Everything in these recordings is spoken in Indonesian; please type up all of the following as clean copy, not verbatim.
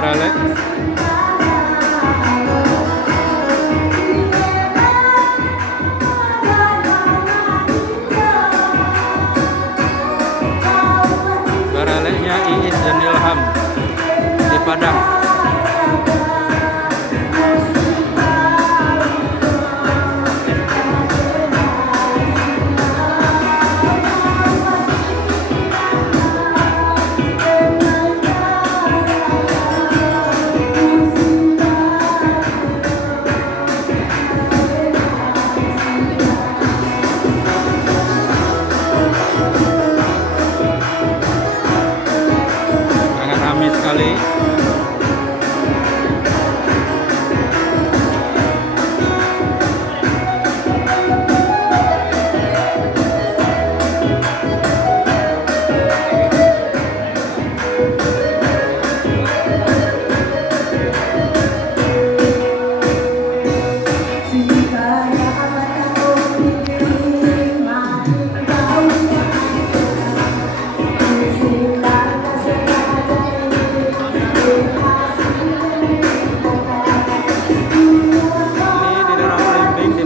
Baralek. Baraleknya Iis dan Ilham di Padang. Sangat ramai sekali.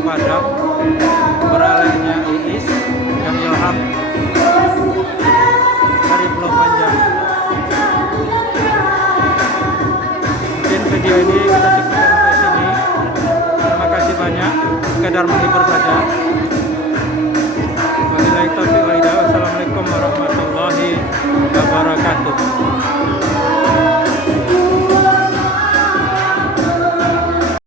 Padang, baraleknya Iis dan Ilham dari Pulau Panjang. Mungkin video ini kita cukupkan sampai sini. Terima kasih banyak. Sekedar menghibur saja. Wabillahi taufiq wal hidayah. Wassalamualaikum warahmatullahi wabarakatuh.